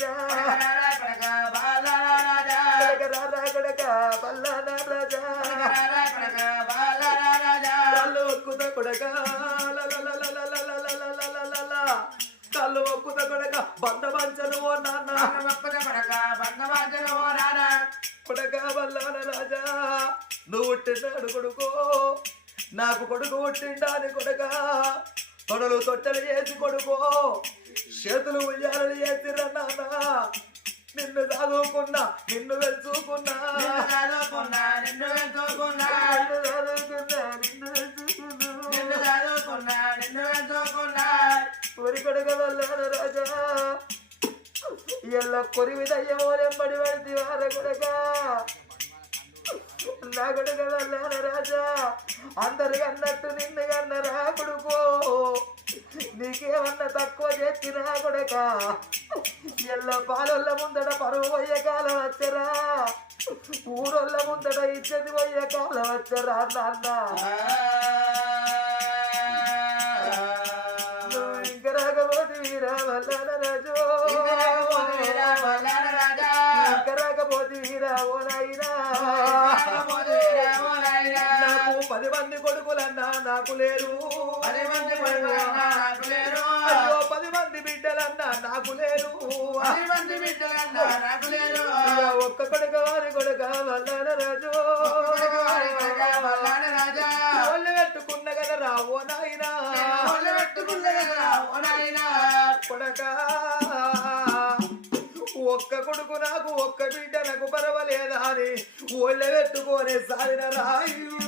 రాజా కొడక బల్లాన రాజా కళ్ళు ఒక్కుత కొడక కళ్ళు ఒక్కుత కొడక బంధవంచను ఓ నాన్న కొడక బల్లాన రాజా నువ్వు పుట్టినాడు కొడుకో నాకు కొడుకు పుట్టిండాని కొడక తొడలు తొట్టెలు చేసి కొడుకో చేతులు ఉయ్యాలు చేసిరా నాన్న నిన్ను చదువుకున్నా నిన్ను వెళ్చుకున్నా ఊరి కొడుక వల్ల రాజా ఎల్ల కొరివి దయ్యమోలెంబడి పడితే వార కొడక నా కొడుక వల్ల రాజా అందరు అన్నట్టు నిన్ను కన్నరా కొడుకో నీకేమన్నా తక్కువ చేసినా కొడక ఎల్ల పాలొల్ల ముందట పరువు పోయే కాలం వచ్చరా ఊరొల్ల ముందట ఇచ్చేది పోయే కాలం వచ్చరా నాన్న నువ్వు ఇంక రాకపోతే వీరా వల్ల రాజు ఇంక రాకపోతే వీరా ఓ నాయనా నాకు 10 మంది కొడుకులన్నా నాకు లేరు అయ్యో 10 మంది బిడ్డలన్నా నాకు లేరు ఒక్క కొడుక వారి కొడుక వల్లాన రాజు ఒళ్ళు పెట్టుకున్న కదా రావో నాయనా కొడక ఒక్క కొడుకు నాకు ఒక్క బిడ్డ నాకు పర్వాలేదా అని ఒళ్ళ పెట్టుకోనే సారిన రాయు